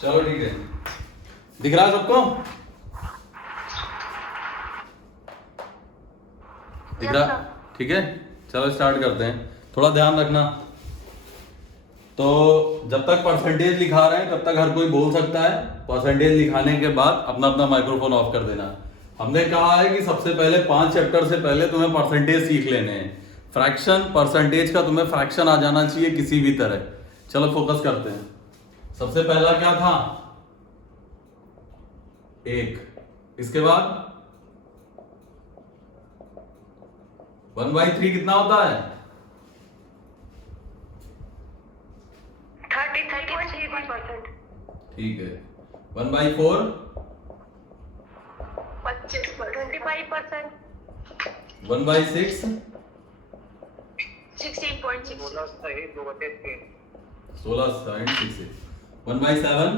चलो ठीक है, दिख रहा है सबको? दिख रहा? ठीक है, चलो स्टार्ट करते हैं। थोड़ा ध्यान रखना, तो जब तक परसेंटेज लिखा रहे हैं तब तक हर कोई बोल सकता है। परसेंटेज लिखाने के बाद अपना अपना माइक्रोफोन ऑफ कर देना। हमने कहा है कि सबसे पहले 5 चैप्टर से पहले तुम्हें परसेंटेज सीख लेने हैं। फ्रैक्शन परसेंटेज का तुम्हें फ्रैक्शन आ जाना चाहिए किसी भी तरह। चलो फोकस करते हैं। सबसे पहला क्या था? 1। इसके बाद 1/3 कितना होता है? 30%। ठीक है। 1/4 25%। 1/6 16.6। 16.6। 1/7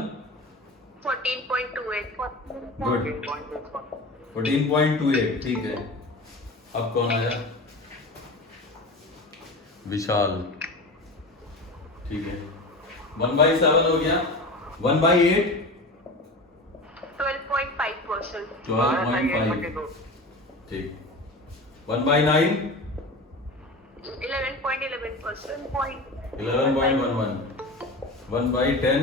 14.28। गुड। 14.28 ठीक है। अब कौन आया? विशाल। ठीक है, 1/7 हो गया। 1/8 12.5%। 12.5 ठीक। 1/9 11.11%। 11.11। 1/10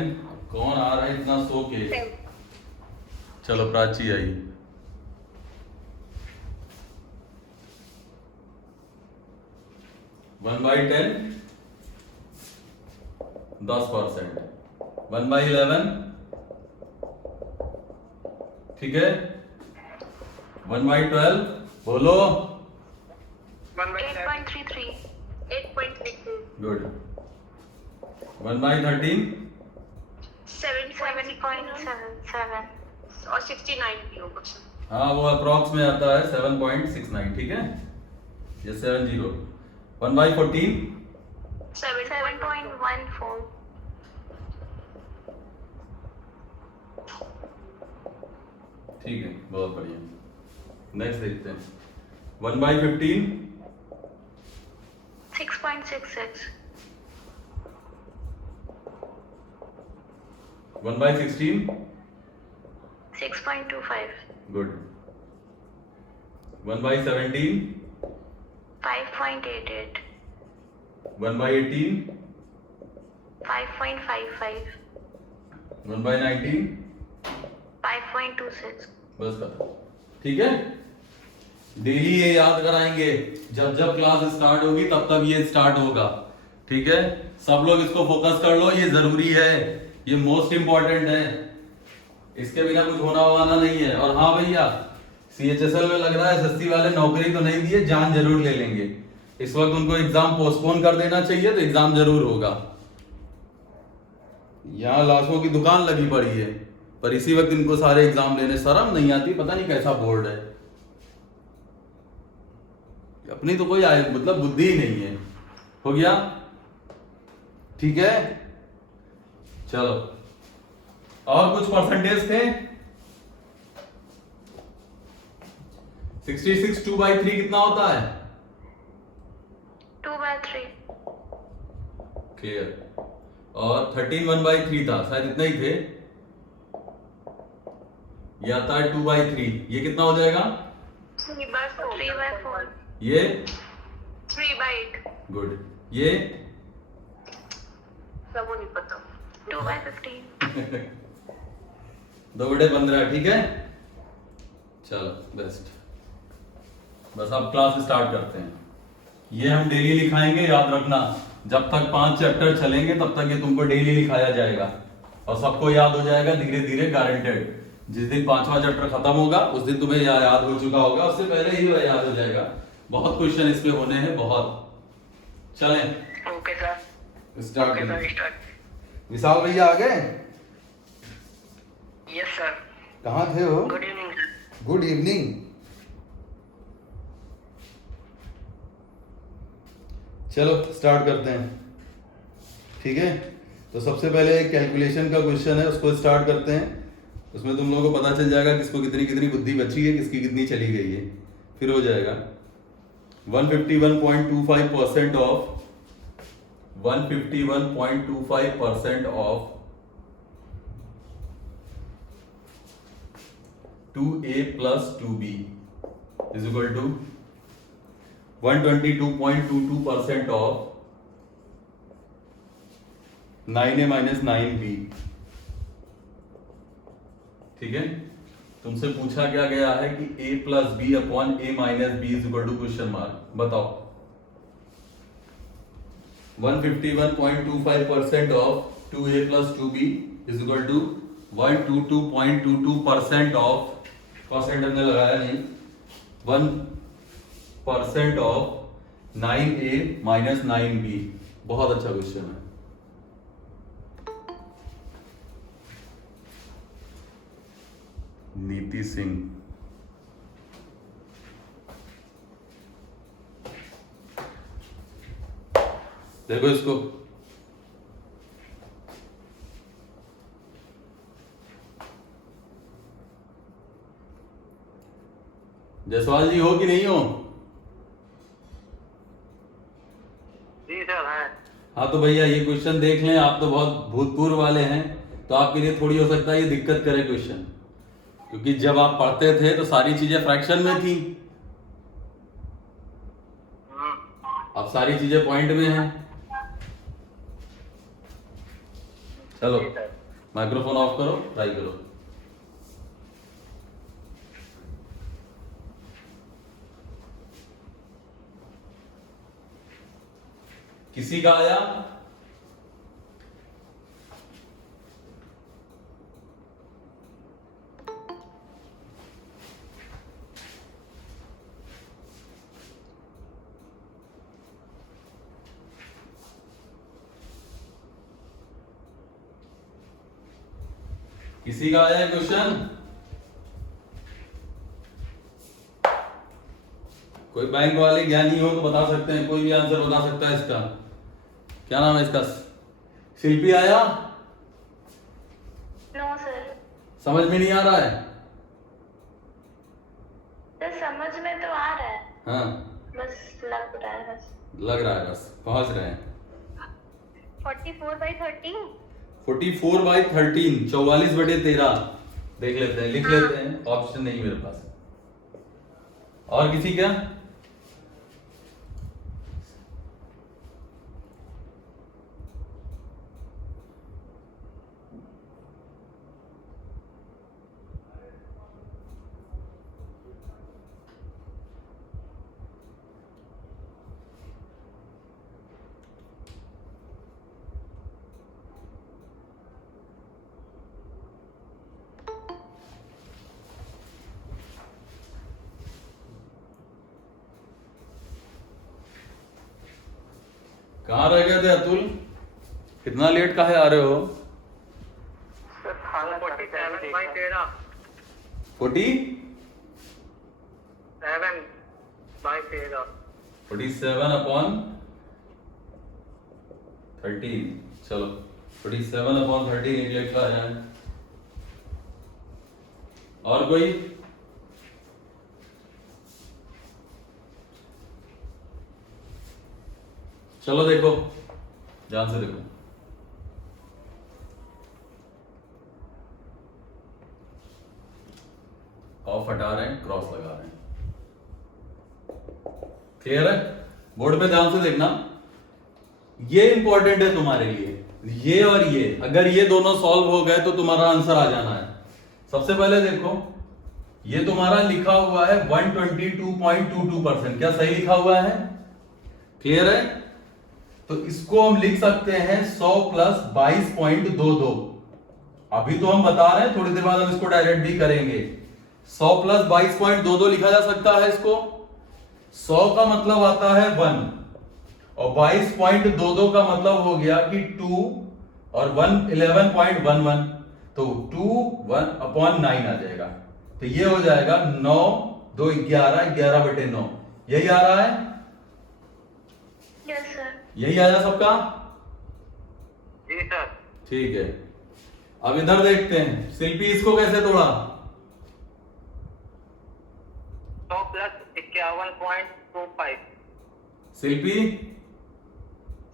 कौन आ रहा है इतना सो के? चलो प्राची आई। 1/10 10%। 1/11 ठीक है। 1/12 बोलो। 8.33। 8.33। गुड। 1/13 7.77 और 69 भी होगा। हाँ वो अप्रॉक्स में आता है 7.69 ठीक है, ये 70। 1/14 7.14। ठीक है, बहुत बढ़िया। नेक्स्ट देखते हैं। 1/15 6.66। 1/16 6.25। गुड। 1/17 5.88। 1/18 5.55। 1/19 5.26। बस खत्म। ठीक है, डेली ये याद कराएंगे। जब जब क्लास स्टार्ट होगी तब तक ये स्टार्ट होगा। ठीक है, सब लोग इसको फोकस कर लो, ये जरूरी है, ये मोस्ट इंपॉर्टेंट है। इसके बिना कुछ होना वाना नहीं है। और हाँ भैया, CHSL में लग रहा है एसएससी वाले नौकरी तो नहीं दिए, जान जरूर ले लेंगे। इस वक्त उनको एग्जाम पोस्टपोन कर देना चाहिए, तो एग्जाम जरूर होगा। यहाँ लाशों की दुकान लगी पड़ी है, पर इसी वक्त इनको सारे एग्जाम लेने शर्म नहीं आती। पता नहीं कैसा बोर्ड है, अपनी तो कोई मतलब बुद्धि ही नहीं है। हो गया? ठीक है, चलो। और कुछ परसेंटेज थे? 66 2/3 कितना होता है? 2/3। क्लियर। और 13 1/3 था, शायद इतना ही थे। ये आता है 2/3, ये कितना हो जाएगा? 3/4। ये 3/8। गुड। ये सबको नहीं पता। 2/15। 2/15 ठीक है। चलो बेस्ट। बस अब क्लास स्टार्ट करते हैं। ये हम डेली लिखाएंगे, याद रखना। जब तक 5 चैप्टर चलेंगे तब तक ये तुमको डेली लिखाया जाएगा, और सबको याद हो जाएगा धीरे धीरे, गारंटेड। जिस दिन 5वां चैप्टर खत्म होगा उस दिन तुम्हें याद हो चुका होगा, उससे पहले ही वह याद हो जाएगा। बहुत क्वेश्चन इस पे होने हैं, बहुत। चलें ओके सर। स्टार्ट ओके करें। Sir, start. विशाल भैया आ गए? Yes sir. कहाँ थे हो? Good evening sir. Good evening. चलो स्टार्ट करते हैं। ठीक है, तो सबसे पहले एक कैलकुलेशन का क्वेश्चन है, उसको स्टार्ट करते हैं। उसमें तुम लोगों को पता चल जाएगा किसको कितनी कितनी बुद्धि बची है, किसकी कितनी चली गई है, फिर हो जाएगा। 151.25% of 151.25% of 2a plus 2b is equal to 122.22% of 9a minus 9b। ठीक है, तुमसे पूछा क्या गया है कि a plus b upon a minus b is equal to question mark. बताओ 151.25% of 2a plus 2b is equal to 122.22% of percent हमने लगाया नहीं, 1% ऑफ 9a माइनस 9b। बहुत अच्छा क्वेश्चन है। नीति सिंह, देखो इसको, जायसवाल जी हो कि नहीं हो? जी सर है। हाँ तो भैया ये क्वेश्चन देख लें, आप तो बहुत भूतपूर्व वाले हैं, तो आपके लिए थोड़ी हो सकता है ये दिक्कत करे क्वेश्चन, क्योंकि जब आप पढ़ते थे तो सारी चीजें फ्रैक्शन में थी, अब सारी चीजें पॉइंट में हैं। चलो माइक्रोफोन ऑफ करो, ट्राई करो। किसी का आया? किसी का आया है क्वेश्चन? कोई बैंक वाले ज्ञानी हो तो बता सकते हैं, कोई भी आंसर बता सकता है इसका। क्या नाम है इसका? शिल्पी आया? No sir. समझ में नहीं आ रहा है? सर समझ में तो आ रहा है, हाँ बस लग रहा है, बस लग रहा है, बस पहुंच रहे हैं। 44/13। 44/13, 44/13 देख लेते हैं, लिख लेते हैं, ऑप्शन नहीं मेरे पास। और किसी का? कहाँ रह गए थे अतुल? कितना लेट काहे आ रहे हो? 47/13। 47/13 चलो 47/13 एक लेट का आया है। और कोई? चलो देखो, ध्यान से देखो। ऑफ हटा रहे हैं, क्रॉस लगा रहे हैं। क्लियर है? बोर्ड पे ध्यान से देखना, ये इंपॉर्टेंट है तुम्हारे लिए। ये और ये, अगर ये दोनों सॉल्व हो गए तो तुम्हारा आंसर आ जाना है। सबसे पहले देखो, ये तुम्हारा लिखा हुआ है 122.22%। क्या सही लिखा हुआ है? क्लियर है? तो इसको हम लिख सकते हैं 100 प्लस 22.22। अभी तो हम बता रहे हैं, थोड़ी देर बाद हम इसको डायरेक्ट भी करेंगे। 100 प्लस 22.22 लिखा जा सकता है इसको। 100 का मतलब आता है 1 और 22.22 का मतलब हो गया कि 2 और 1 11.11, तो 2 1/9 आ जाएगा। तो ये हो जाएगा 9 2 11 11/9। यही आ रहा है? Yes sir. यही आया सबका? जी सर। ठीक है, अब इधर देखते हैं। शिल्पी इसको कैसे तोड़ा? 100 प्लस 51.25। शिल्पी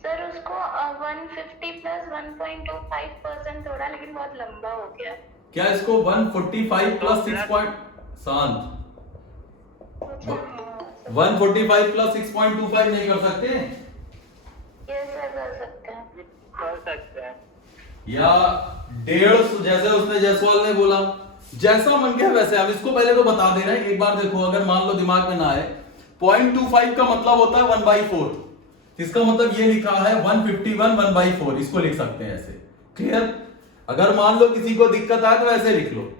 सर उसको 150 प्लस 1.25% थोड़ा, लेकिन बहुत लंबा हो गया। क्या इसको 145 प्लस 6 पॉइंट शांत। 145 प्लस 6.25 नहीं कर सकते? यस सर कर सकते हैं। कर सकते हैं। या 150, जैसे उसने जायसवाल ने बोला, जैसा मन गया वैसे। अब इसको पहले तो बता दे रहे हैं, एक बार देखो, अगर मान लो दिमाग में ना आए, 0.25 का मतलब होता है 1/4। इसका मतलब ये लिखा है 151 1/4, इसको लिख सकते हैं ऐसे। क्लियर? अगर मान लो किसी को दिक्कत आए तो ऐसे लिख लो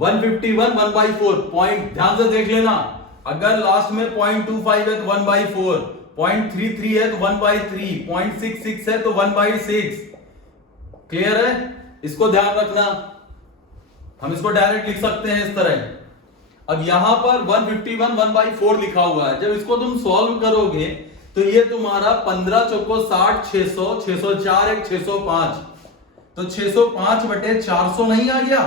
151 1/4। पॉइंट ध्यान से देख लेना, अगर लास्ट में 0.25 है तो 1/4, 0.33 है तो 1/3, 0.66 है तो 1/6। क्लियर है? इसको ध्यान रखना। हम इसको डायरेक्ट लिख सकते हैं इस तरह। अब यहां पर 151 1/4 लिखा हुआ है, जब इसको तुम सॉल्व करोगे तो ये तुम्हारा 15 चौको 60, 600, 604 एक 605, तो 605/400 नहीं आ गया?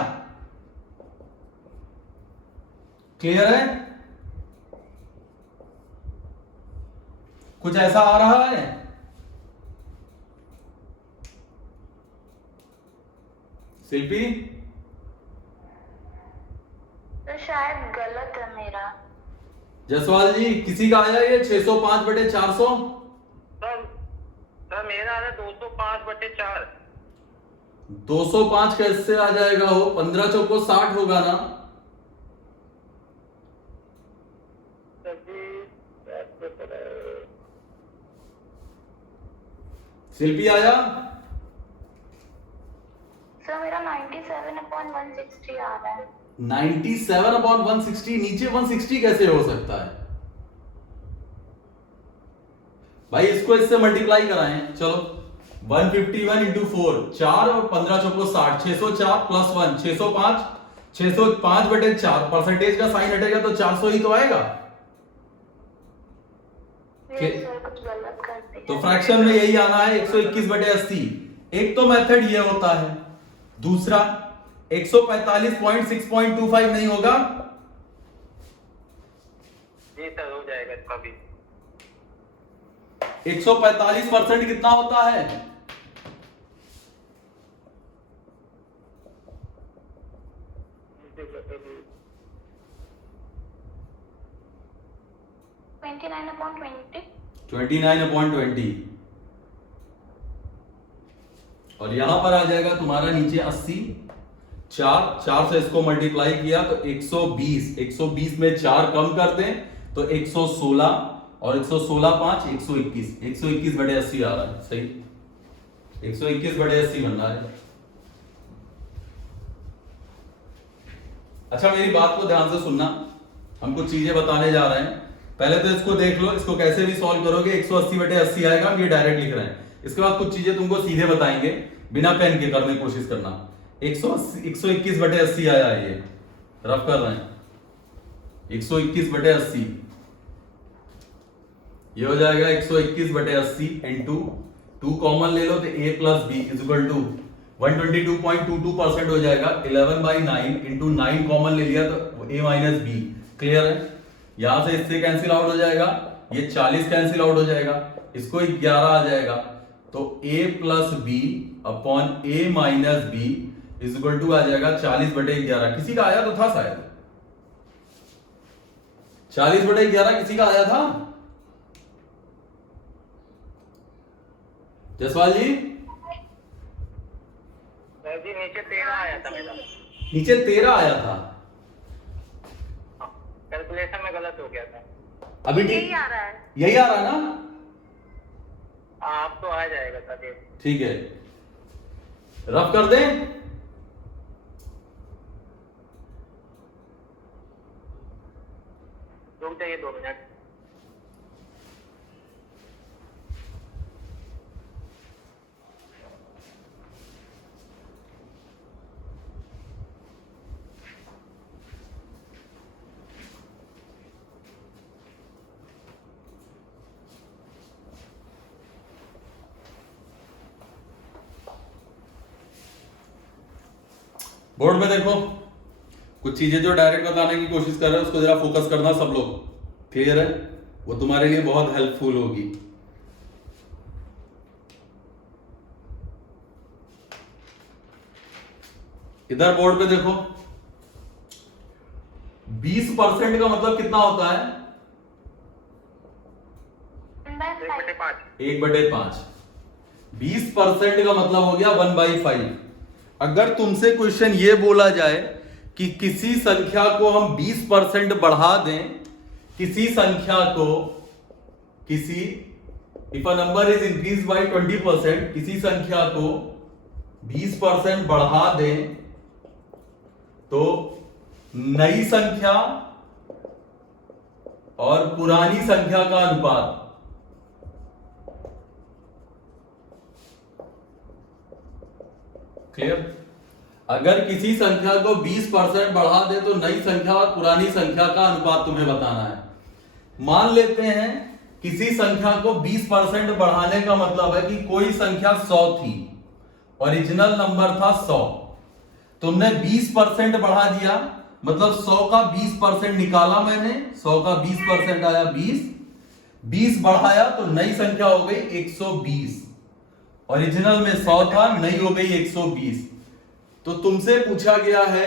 क्लियर है? कुछ ऐसा आ रहा है? शिल्पी तो शायद गलत है मेरा। जसवाल जी, किसी का आया ये 605/400? सर मेरा आ रहा है 205/4। 205 कैसे आ जाएगा? हो 15 चौको 60 होगा ना? शिल्पी आया? सर मेरा 97/160 आ रहा है। 97/160? नीचे 160 कैसे हो सकता है भाई? इसको इससे मल्टीप्लाई कराएं। चलो 151 इंटू 4, 4 और 15 चौको 60, 604 प्लस 1 605, 605/4। परसेंटेज का साइन हटेगा तो 400 ही तो आएगा। यस सर कुछ गलत कर दिया। तो फ्रैक्शन में यही आना है 121/80। एक तो मेथड ये होता है, दूसरा 145.6.25 नहीं होगा? जी सर हो जाएगा इसका भी। 145% कितना होता है? ट्वेंटी 29/20। और यहां पर आ जाएगा तुम्हारा नीचे 80। 4 से इसको मल्टीप्लाई किया तो 120। 120 में 4 कम कर दें तो 116, और 116 5 121। 121/80 आ रहा है। सही, 121/80 बन रहा है। अच्छा मेरी बात को ध्यान से सुनना, हम कुछ चीजें बताने जा रहे हैं। पहले तो इसको देख लो, इसको कैसे भी सॉल्व करोगे। 180/80 आएगा, हम ये डायरेक्ट लिख रहे हैं। इसके बाद कुछ चीजें तुमको सीधे बताएंगे, बिना पेन के करने की कोशिश करना। 121/80 आया है, ये रफ कर रहे हैं। 121/80 ये हो जाएगा 121/80 इंटू 2 कॉमन ले लो तो a plus b is equal to 122.22% हो जाएगा। 11/9 इंटू 9 कॉमन ले लिया तो a माइनस बी। क्लियर है? यहां से इससे कैंसिल आउट हो जाएगा, ये 40 कैंसिल आउट हो जाएगा, इसको 11 आ जाएगा। तो a plus B upon a minus B is equal to आ जाएगा 40/11। किसी का आया तो था शायद 40/11 किसी का आया था? जसवाल जी सर जी नीचे 13 आया था मेरा। नीचे 13 आया था। कैलकुलेशन में गलत हो गया था। अभी यही ठीक आ रहा है। यही आ रहा है ना? आप तो आ जाएगा सर जी। ठीक है, रफ कर दें। रुक जाइए 2 मिनट। बोर्ड में देखो, कुछ चीजें जो डायरेक्ट बताने की कोशिश कर रहे हैं उसको जरा फोकस करना सब लोग। क्लियर है? वो तुम्हारे लिए बहुत हेल्पफुल होगी। इधर बोर्ड पे देखो, 20% का मतलब कितना होता है? 1/5। 1/5। 20% का मतलब हो गया 1/5। अगर तुमसे क्वेश्चन ये बोला जाए कि किसी संख्या को हम 20% बढ़ा दें, किसी संख्या को if a number is increase by 20%, किसी संख्या को 20% बढ़ा दें तो नई संख्या और पुरानी संख्या का अनुपात क्लियर? अगर किसी संख्या को 20% बढ़ा दे तो नई संख्या और पुरानी संख्या का अनुपात तुम्हें बताना है। मान लेते हैं किसी संख्या को 20% बढ़ाने का मतलब है कि कोई संख्या 100 थी, ओरिजिनल नंबर था 100, तुमने 20% बढ़ा दिया, मतलब 100 का 20% निकाला मैंने, 100 का 20% आया 20 बढ़ाया तो नई संख्या हो गई 120। ओरिजिनल में 100 था, नई हो गई 120। तो तुमसे पूछा गया है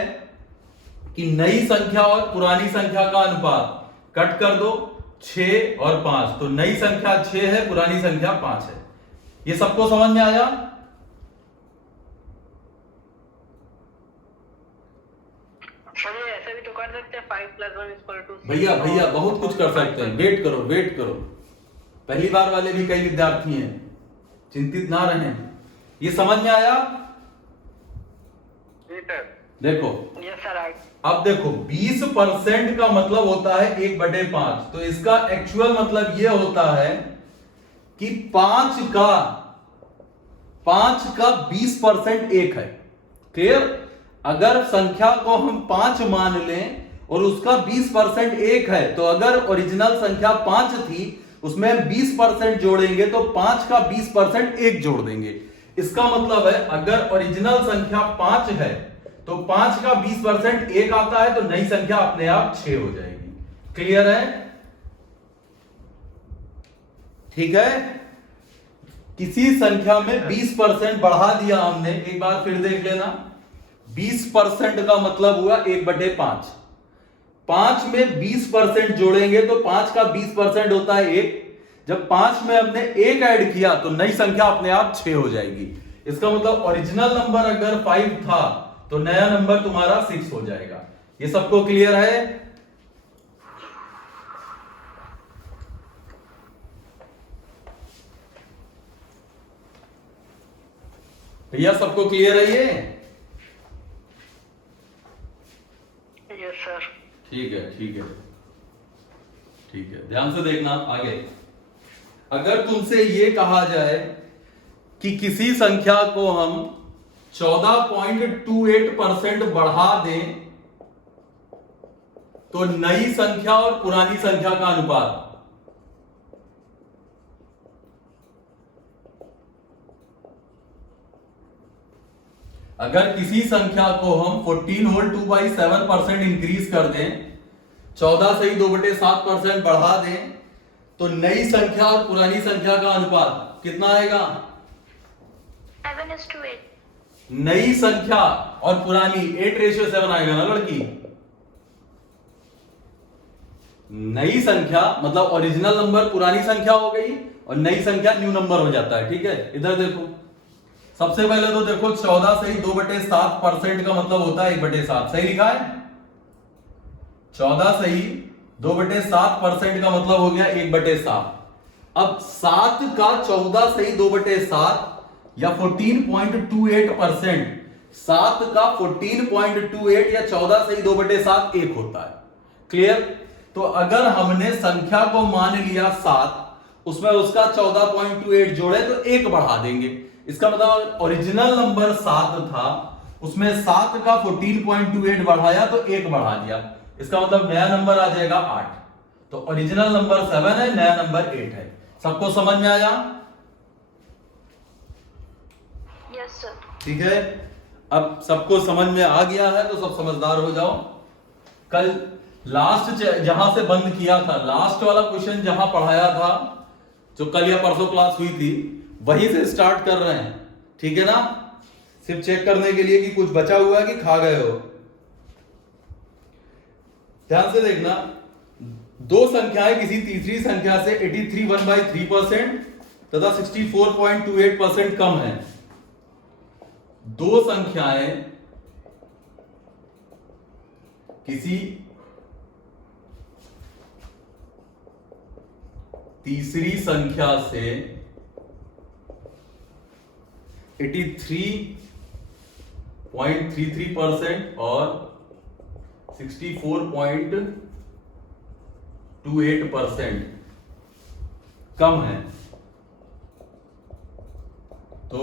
कि नई संख्या और पुरानी संख्या का अनुपात, कट कर दो 6 और 5, तो नई संख्या 6 है, पुरानी संख्या 5 है। ये सबको समझ में आया? सर ये ऐसे भी तो कर सकते हैं 5 + 1 = 6। भैया बहुत कुछ कर सकते हैं। वेट करो। पहली बार वाले भी कई विद्यार्थी हैं, चिंतित ना रहें। ये समझ में आया? जी सर। देखो यस सर। अब देखो 20% का मतलब होता है 1/5, तो इसका एक्चुअल मतलब यह होता है कि 5 का 20% 1 है। क्लियर? अगर संख्या को हम 5 मान लें और उसका 20% 1 है, तो अगर ओरिजिनल संख्या 5 थी, उसमें हम 20% जोड़ेंगे तो 5 का 20% 1 जोड़ देंगे। इसका मतलब है अगर ओरिजिनल संख्या 5 है तो 5 का 20% 1 आता है, तो नई संख्या अपने आप 6 हो जाएगी। क्लियर है? ठीक है? किसी संख्या में 20% बढ़ा दिया हमने, एक बार फिर देख लेना। 20% का मतलब हुआ 1/5। 5 में 20% जोड़ेंगे तो 5 का 20% होता है 1। जब 5 में हमने 1 ऐड किया तो नई संख्या अपने आप 6 हो जाएगी। इसका मतलब ओरिजिनल नंबर अगर 5 था तो नया नंबर तुम्हारा 6 हो जाएगा। ये सबको क्लियर है? भैया सबको क्लियर है ये? Yes sir. ठीक है, ध्यान से देखना आगे। अगर तुमसे ये कहा जाए कि किसी संख्या को हम 14.28% बढ़ा दें तो नई संख्या और पुरानी संख्या का अनुपात, अगर किसी संख्या को हम 14 होल 2/7% इंक्रीज कर दें, 14 से ही 2/7% बढ़ा दें, तो नई संख्या और पुरानी संख्या का अनुपात कितना आएगा? 7:8। नई संख्या और पुरानी 8:7 आएगा ना लड़की? नई संख्या मतलब ओरिजिनल नंबर पुरानी संख्या हो गई और नई संख्या न्यू नंबर हो जाता है। ठीक है, इधर देखो। सबसे पहले तो देखो 14 से ही 2/7% का मतलब होता है 1/7। सही लिखा है? 14 से ही 2/7% का मतलब हो गया 1/7। अब 7 का 14 से ही 2/7 या 14.28%, 7 का 14.28 या 14 से ही 2/7 1 होता है। क्लियर? तो अगर हमने संख्या को मान लिया 7, उसमें उसका 14.28 जोड़े तो 1 बढ़ा देंगे। इसका मतलब ओरिजिनल नंबर 7 था, उसमें 7 का 14.28 बढ़ाया तो 1 बढ़ा दिया। इसका मतलब नया नंबर आ जाएगा 8। तो ओरिजिनल नंबर 7 है, नया नंबर 8 है। सबको समझ में आया? Yes sir. ठीक है, अब सबको समझ में आ गया है तो सब समझदार हो जाओ। कल लास्ट जहां से बंद किया था, लास्ट वाला क्वेश्चन जहां पढ़ाया था, जो कल या परसों क्लास हुई थी, वहीं से स्टार्ट कर रहे हैं। ठीक है ना? सिर्फ चेक करने के लिए कि कुछ बचा हुआ है कि खा गए हो। ध्यान से देखना, दो संख्याएं किसी तीसरी संख्या से 83 1/3% तथा 64.28% कम है। दो संख्याएं किसी तीसरी संख्या से 83.33% और 64.28% कम है, तो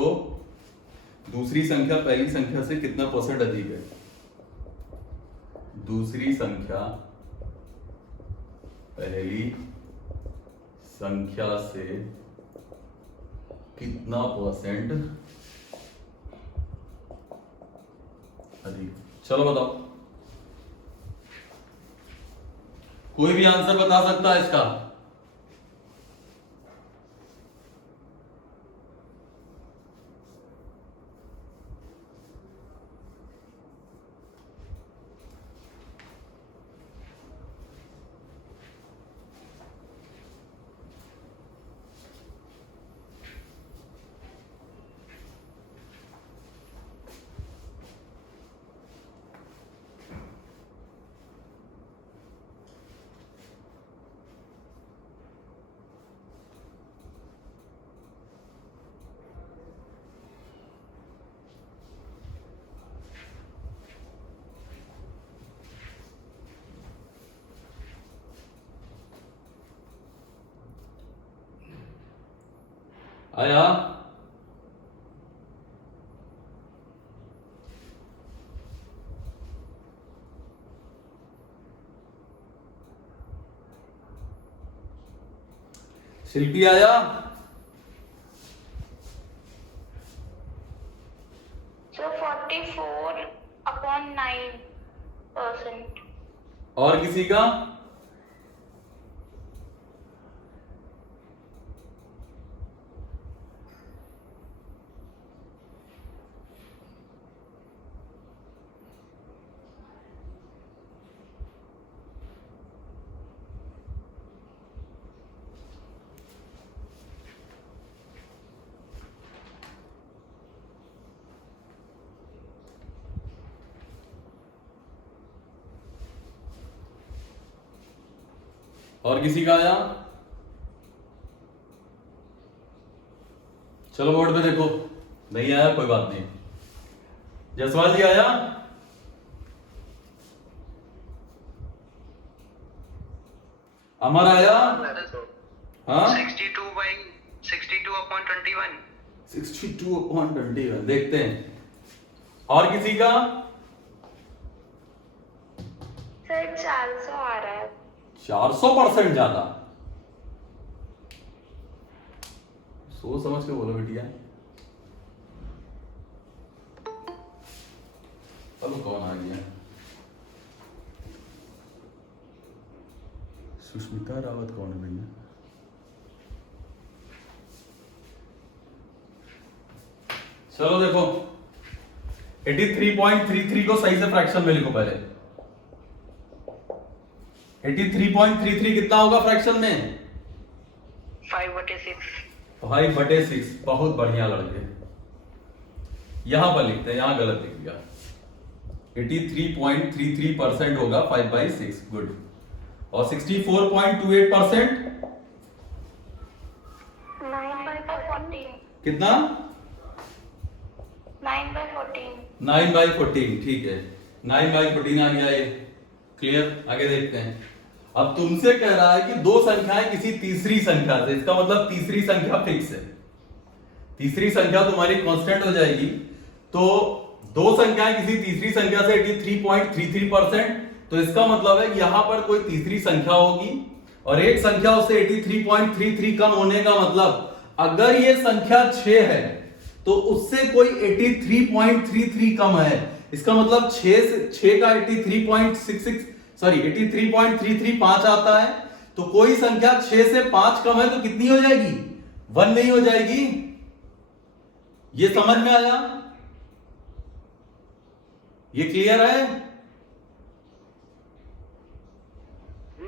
दूसरी संख्या पहली संख्या से कितना परसेंट अधिक है? दूसरी संख्या पहली संख्या से कितना परसेंट अधिक? चलो बताओ, कोई भी आंसर बता सकता है इसका? आया? शिल्पी आया? So 44/9%. और किसी का? और किसी का आया? चलो बोर्ड पे देखो, नहीं आया कोई बात नहीं। जसवाल जी आया? अमर आया? हाँ 62/21 62/21 देखते हैं। और किसी का? सर 400 आ रहा है। 400% ज्यादा। सोच समझ के बोलो बेटिया। चलो कौन आ गया? सुष्मिता रावत कौन है भैया? चलो देखो, 83.33 को सही से फ्रैक्शन में लिखो पहले। 83.33 कितना होगा फ्रैक्शन में? 5/6। 5/6। बहुत बढ़िया लड़के, यहां पर लिखते हैं, यहां गलत लिख दिया। 83.33% होगा 5/6। गुड। और 64.28% 9/14. कितना? 9/14. 9/14। ठीक है, 9/14 आ गया ये। क्लियर? आगे देखते हैं। अब तुमसे कह रहा है कि दो संख्याएं किसी तीसरी संख्या से, इसका मतलब तीसरी संख्या फिक्स है, तीसरी संख्या तुम्हारी कांस्टेंट हो जाएगी। तो दो संख्याएं किसी तीसरी संख्या से 83.33%, तो इसका मतलब है कि यहां पर कोई तीसरी संख्या होगी और एक संख्या उससे 83.33 कम होने का मतलब, अगर ये संख्या 6 है तो उससे कोई 83.33 कम है। इसका मतलब 6 का 83.33 आता है, तो कोई संख्या 6 से 5 कम है तो कितनी हो जाएगी? 1 नहीं हो जाएगी? ये समझ में आया? ये क्लियर है?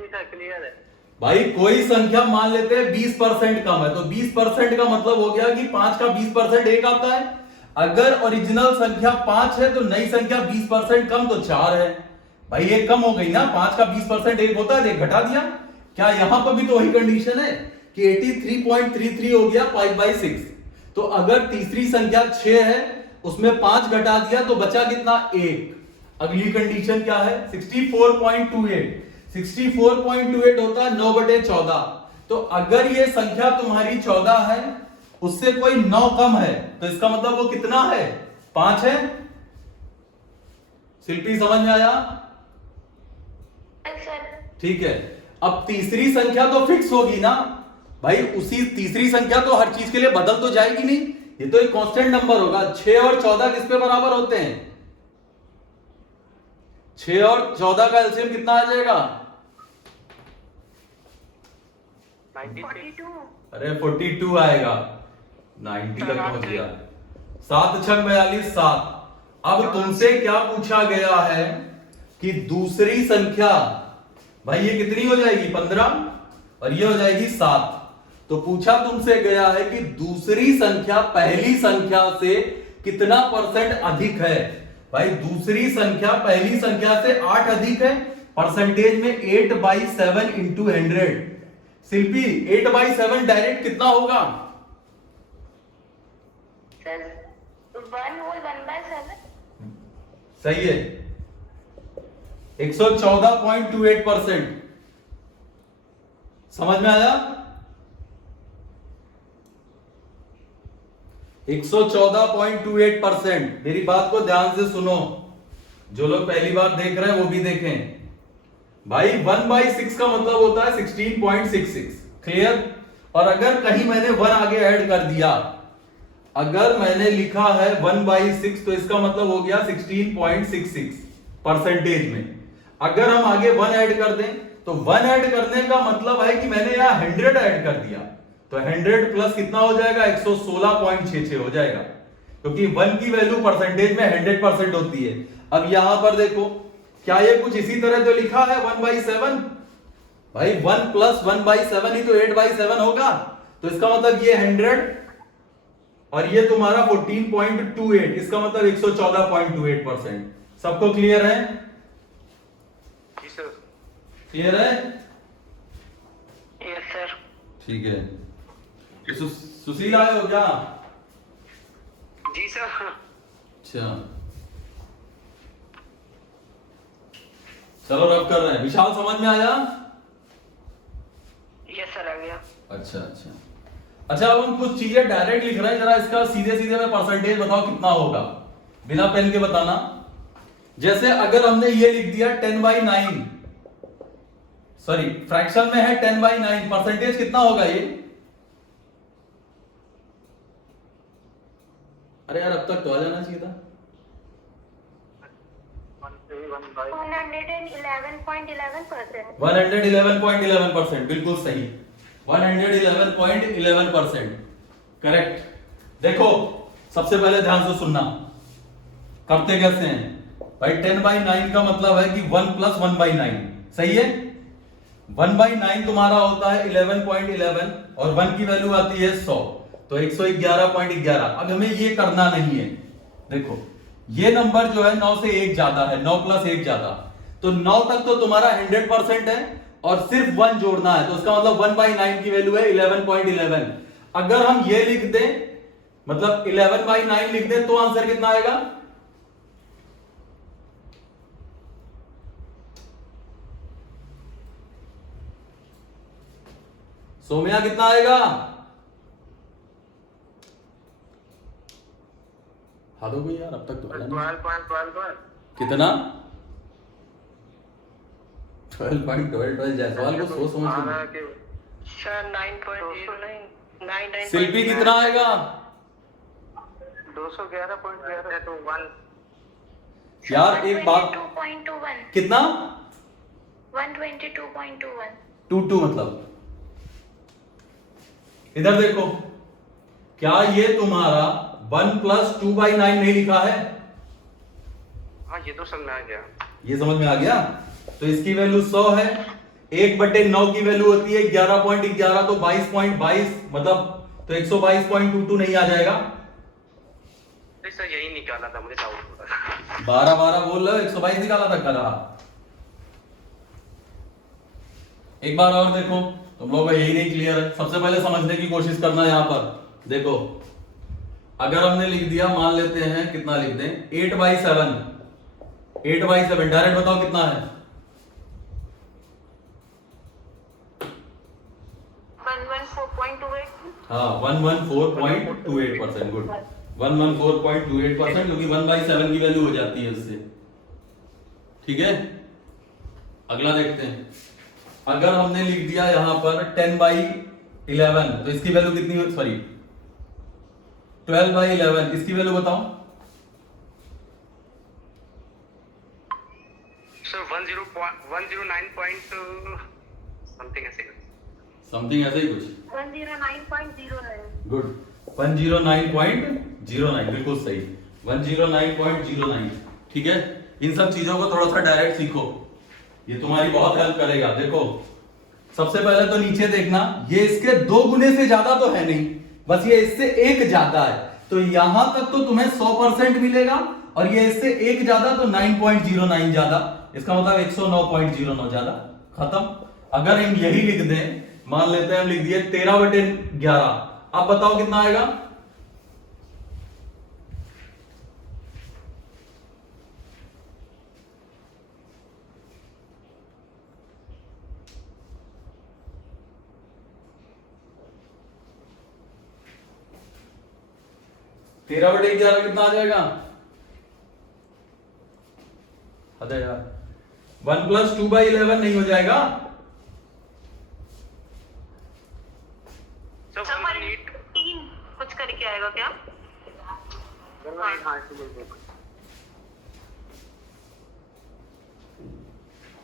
नहीं था, क्लियर है। भाई कोई संख्या मान लेते हैं 20% कम है, तो 20% का मतलब हो गया कि 5 का 20% 1 आता है। अगर ओरिजिनल संख्या 5 है तो नई संख्या 20% कम तो 4 है। भाई ये कम हो गई ना, 5 का 20% 1 होता है, 1 घटा दिया। क्या यहां पर भी तो वही कंडीशन है कि 83.33 हो गया 5/6। तो अगर तीसरी संख्या 6 है, उसमें 5 घटा दिया तो बचा कितना? 1। अगली कंडीशन क्या है? 64.28। 64.28 होता है 9/14। तो अगर ये संख्या तुम्हारी 14 है, उससे कोई 9 कम है, तो इसका मतलब वो कितना है? 5 है। शिल्पी समझ में आया? सर ठीक है। अब तीसरी संख्या तो फिक्स होगी ना भाई, उसी तीसरी संख्या तो हर चीज के लिए बदल तो जाएगी नहीं, ये तो एक कांस्टेंट नंबर होगा। 6 और 14 किस पे बराबर होते हैं? 6 और 14 का एलसीएम कितना आ जाएगा? 96। अरे 42 आएगा, 90 तक पहुंच गया। 7 6 42 7। अब तुमसे क्या पूछा गया है कि दूसरी संख्या, भाई ये कितनी हो जाएगी? 15 और ये हो जाएगी 7। तो पूछा तुमसे गया है कि दूसरी संख्या पहली संख्या से कितना % अधिक है। भाई दूसरी संख्या पहली संख्या से 8 अधिक है, परसेंटेज में 8/7 इंटू 100। शिल्पी 8/7 डायरेक्ट कितना होगा? Sir 1 whole 1/7। सही है, 114.28%। समझ में आया? 114.28%। मेरी बात को ध्यान से सुनो, जो लोग पहली बार देख रहे हैं वो भी देखें। भाई 1/6 का मतलब होता है 16.66। क्लियर? और अगर कहीं मैंने 1 आगे ऐड कर दिया, अगर मैंने लिखा है 1/6 तो इसका मतलब हो गया 16.66 परसेंटेज में। अगर हम आगे 1 ऐड कर दें तो 1 ऐड करने का मतलब है कि मैंने यहां 100 ऐड कर दिया, तो 100 प्लस कितना हो जाएगा? 116.66 हो जाएगा, क्योंकि 1 की वैल्यू परसेंटेज में 100% होती है। अब यहां पर देखो, क्या ये कुछ इसी तरह तो लिखा है 1/7? भाई 1 प्लस 1/7 ही तो 8/7 होगा। तो इसका मतलब ये 100 और ये तुम्हारा 14.28, इसका मतलब 114.28%। सबको क्लियर है? जी सर। क्लियर है? Yes sir. ठीक है। सुशील आए हो क्या? जी सर। अच्छा, चलो रब कर रहे हैं। विशाल समझ में आया? यस सर, आ गया। अच्छा अच्छा अच्छा। अब हम कुछ चीजें डायरेक्ट लिख रहे हैं, जरा इसका सीधे सीधे में परसेंटेज बताओ कितना होगा, बिना पेन के बताना। जैसे अगर हमने ये लिख दिया 10/9, सॉरी फ्रैक्शन में है 10/9, परसेंटेज कितना होगा ये? अरे यार अब तक तो आ जाना चाहिए था। 111.11%। 111.11%, बिल्कुल सही। 111.11%, करेक्ट। देखो सबसे पहले ध्यान से सुनना, करते कैसे हैं भाई। 10/9 का मतलब है कि 1 प्लस 1/9, सही है। 1/9 तुम्हारा होता है 11.11 और 1 की वैल्यू आती है 100, तो 111.11। अब हमें ये करना नहीं है। देखो ये नंबर जो है 9 से 1 ज्यादा है, 9 प्लस 1 ज्यादा, तो 9 तक तो तुम्हारा 100% है और सिर्फ 1 जोड़ना है, तो उसका मतलब 1/9 की वैल्यू है 11.11। अगर हम ये लिख दें, मतलब 11/9 लिख दें, तो आंसर कितना आएगा? सोम्या कितना आएगा? हाथों को यार अब तक तो 12.12। कितना? 12.12 जायसवाल को सोच समझ के। सर 9.09। शिल्पी कितना आएगा? 211.11 तो 1। यार एक बात, 122.21। कितना? 122.21। 22 मतलब। इधर देखो, क्या ये तुम्हारा 1 प्लस 2/9 नहीं लिखा है? हाँ ये तो समझ में आ गया। ये समझ में आ गया। तो इसकी वैल्यू 100 है, 1/9 की वैल्यू होती है 11.11, तो 22.22 मतलब तो 122.22 नहीं आ जाएगा। नहीं सर यही निकाला था, मुझे डाउट हो रहा था। 12 बोल रहे हो, 122 निकाला था कल। एक बार और देखो, तुम लोगों को यही नहीं क्लियर है। सबसे पहले समझने की कोशिश करना। यहां पर देखो, अगर हमने लिख दिया, मान लेते हैं कितना लिख दें, 8/7, 8/7 डायरेक्ट बताओ कितना है? 114.28। हाँ 114.28%। गुड, 114.28%, क्योंकि 1/7 की वैल्यू हो जाती है उससे। ठीक है, अगला देखते हैं। अगर हमने लिख दिया यहां पर 10/11, तो इसकी वैल्यू कितनी, सॉरी 12/11, इसकी वैल्यू बताओ। सर 109 पॉइंट समथिंग ऐसे ही कुछ। 109.09। गुड, 109.09, बिल्कुल सही, 109.09। ठीक है, इन सब चीजों को थोड़ा सा डायरेक्ट सीखो, ये तुम्हारी बहुत हेल्प करेगा। देखो सबसे पहले तो नीचे देखना, ये इसके 2 गुने से ज्यादा तो है नहीं, बस ये इससे 1 ज्यादा है, तो यहां तक तो तुम्हें 100% मिलेगा, और ये इससे 1 ज्यादा तो 9.09 ज्यादा, इसका मतलब 109.09 ज्यादा। खत्म। अगर हम यही लिख दें, मान लेते हैं हम लिख दिए 13/11, अब बताओ कितना आएगा? तेरह बटे 11 कितना आ जाएगा? अरे यार 1 + 2/11 नहीं हो जाएगा? सर 3 कुछ करके आएगा क्या?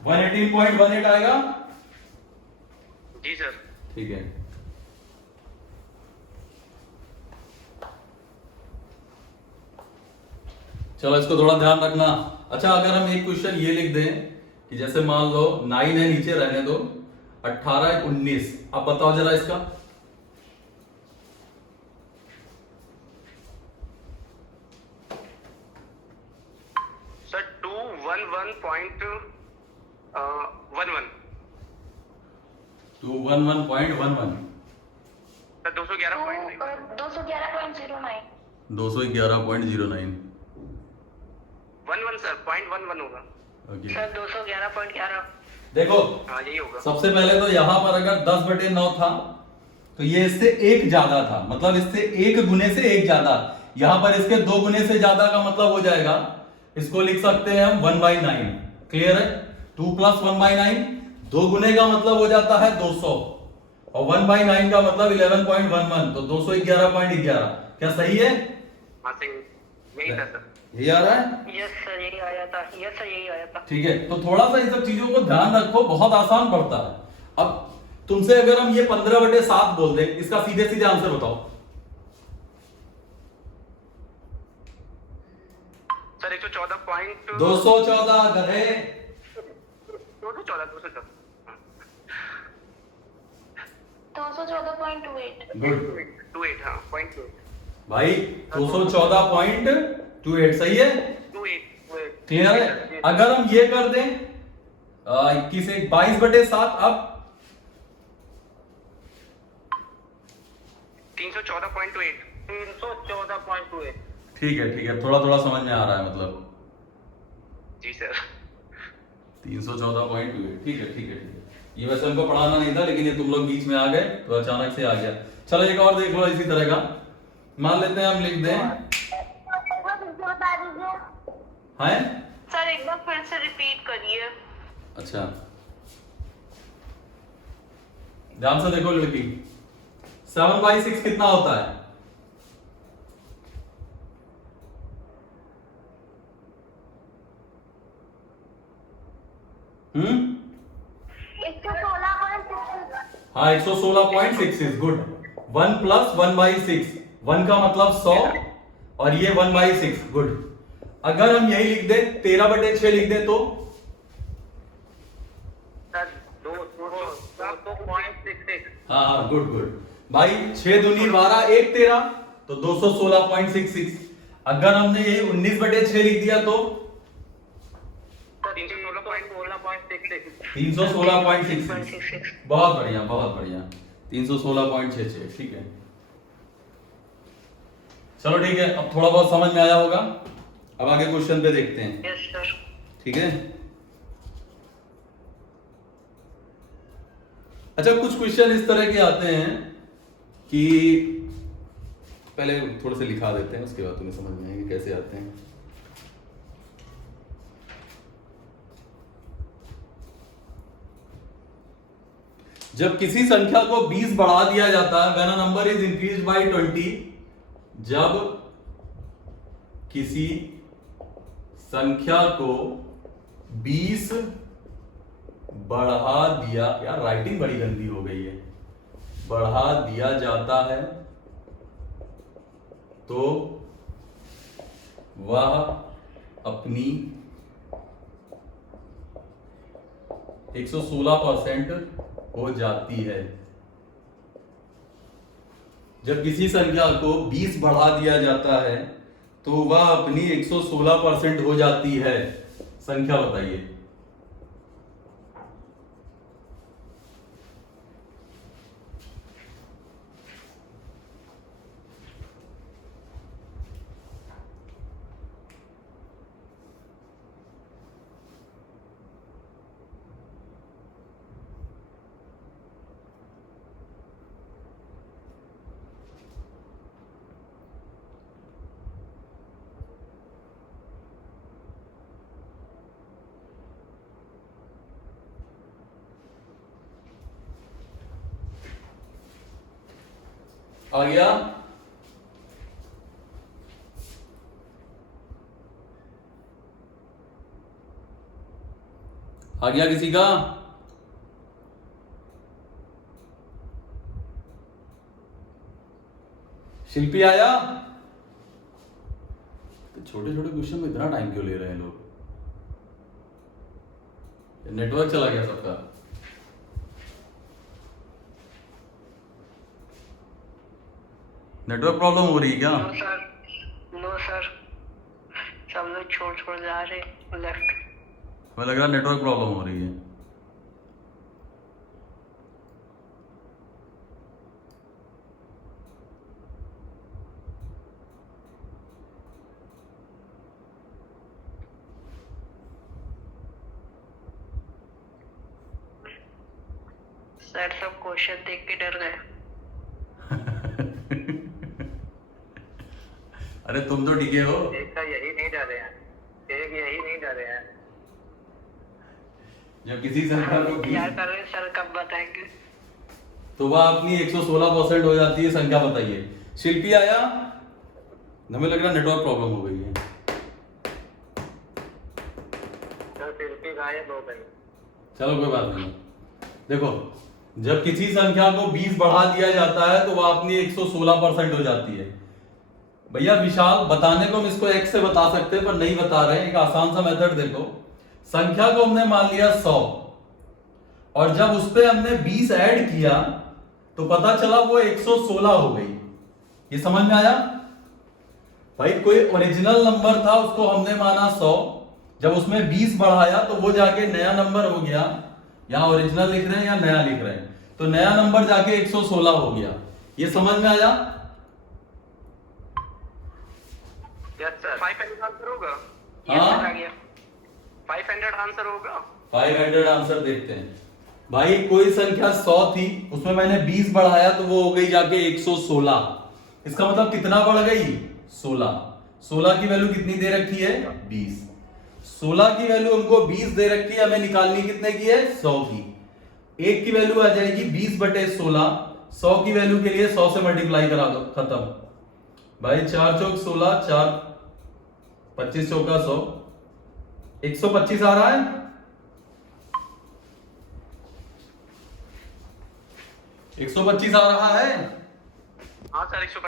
118.18 आएगा। जी सर। ठीक है, चलो इसको थोड़ा ध्यान रखना। अच्छा, अगर हम एक क्वेश्चन ये लिख दें कि जैसे मान लो 9 है, नीचे रहने दो, 18 19, अब बताओ जरा इसका। Sir 211.11 211.11, sir 211.09 211.09। 211.09। 11 सर 0.11 होगा। Okay, sir 211.11। देखो हाँ यही होगा। सबसे पहले तो यहां पर अगर 10/9 था, तो ये इससे 1 ज्यादा था, मतलब इससे 1 गुने से 1 ज्यादा। यहां पर इसके 2 गुने से ज्यादा का मतलब हो जाएगा, इसको लिख सकते हैं हम 1/9। क्लियर है? 2 + 1/9, 2 गुने का मतलब हो जाता है 200, और 1/9 का मतलब 11.11, तो 211.11। क्या सही है? हाँ सही, यही था सर। यही आ रहा है? यस सर यही आया था, यस सर यही आया था। ठीक है, तो थोड़ा सा इन सब चीजों को ध्यान रखो, बहुत आसान पड़ता है। अब तुमसे अगर हम ये 15/7 बोल दें, इसका सीधे सीधे आंसर बताओ। सर 114. 214 गधे। 214. 214.28। गुड 28 हाँ 0.28. भाई, 214.28 सही है। 28. क्लियर है? अगर हम ये कर दें 21 22/7, अब 314.28. 314.28. ठीक है, थोड़ा थोड़ा समझ में आ रहा है, मतलब जी सर। 314.28। ठीक है। ये वैसे हमको पढ़ाना नहीं था, लेकिन ये तुम लोग बीच में आ गए तो अचानक से आ गया। चलो एक और देख लो इसी तरह का। मान लेते हैं हम लिख दें, है सर एक बार फिर से रिपीट करिए। अच्छा, ध्यान से देखो लड़की, 7/6 कितना होता है? हाँ 116.66। गुड, 1 + 1/6, 1 का मतलब 100, और ये 1/6। गुड, अगर हम यही लिख दें 13/6 लिख दें तो सर 2 हाँ हाँ, गुड गुड भाई। 6 दूनी 12, 1 13, तो 216.66। अगर हमने ये 19/6 लिख दिया तो 316.66। बहुत बढ़िया बहुत बढ़िया, 316.66, ठीक है। चलो ठीक है, अब थोड़ा बहुत समझ में आया होगा। अब आगे क्वेश्चन पे देखते हैं, यस सर। ठीक है। अच्छा, कुछ क्वेश्चन इस तरह के आते हैं कि पहले थोड़े से लिखा देते हैं, उसके बाद तुम्हें समझ में आएगा कैसे आते हैं। जब किसी संख्या को 20 बढ़ा दिया जाता है, when a number is increase by 20, जब किसी संख्या को 20 बढ़ा दिया, यार राइटिंग बड़ी गंदी हो गई है, बढ़ा दिया जाता है तो वह अपनी 116% हो जाती है। जब किसी संख्या को 20 बढ़ा दिया जाता है तो वह अपनी 116% हो जाती है। संख्या बताइए। आ गया? आ गया किसी का? शिल्पी आया? तो छोटे छोटे क्वेश्चन में इतना टाइम क्यों ले रहे हैं लोग? नेटवर्क चला गया सबका। नेटवर्क प्रॉब्लम हो रही है क्या? नो सर, नो सर, सब लोग छोड़ छोड़ जा रहे लेफ्ट। हमें लग रहा है नेटवर्क प्रॉब्लम हो रही है। सर सब क्वेश्चन देख के डर गए। अरे तुम तो टिके हो। एक का यही नहीं डरे हैं, एक यही नहीं डरे हैं। जब किसी संख्या को इंतजार कर रहे हैं सर कब बताएंगे। तो वह अपनी 116% हो जाती है। संख्या बताइए। शिल्पी आया? हमें लग रहा है नेटवर्क प्रॉब्लम हो गई है। सर शिल्पी गायब हो गई। चलो कोई बात नहीं। देखो, जब किसी संख्या को 20 बढ़ा दिया जाता है तो वह अपनी 116% हो जाती है। भैया विशाल, बताने को हम इसको x से बता सकते हैं पर नहीं बता रहे हैं। एक आसान सा मेथड देखो। संख्या को हमने मान लिया 100 और जब उस पे हमने 20 ऐड किया तो पता चला वो 116 हो गई। ये समझ में आया? भाई कोई ओरिजिनल नंबर था, उसको हमने माना 100, जब उसमें 20 बढ़ाया तो वो जाके नया नंबर हो गया। यहां ओरिजिनल लिख रहे हैं या नया लिख रहे हैं, तो नया नंबर जाके 116 हो गया। ये समझ में आया? Yes sir. 500 आंसर होगा? हाँ? आ गया। 500 आंसर होगा? 500 आंसर देखते हैं। भाई कोई संख्या 100 थी, उसमें मैंने 20 बढ़ाया तो वो हो गई जाके 116। इसका मतलब कितना बढ़ गई? 16। 16 की वैल्यू कितनी दे रखी है? 20। 16 की वैल्यू हमको 20 दे रखी है, हमें निकालनी कितने की है? 100 की। 1 की वैल्यू आ जाएगी 20/16। 100 की वैल्यू के लिए 100 से मल्टीप्लाई करा दो, खत्म। भाई 4 चौक 16, 4 25 चौका 100, 125 आ रहा है। 125 आ रहा है। हाँ सर, 125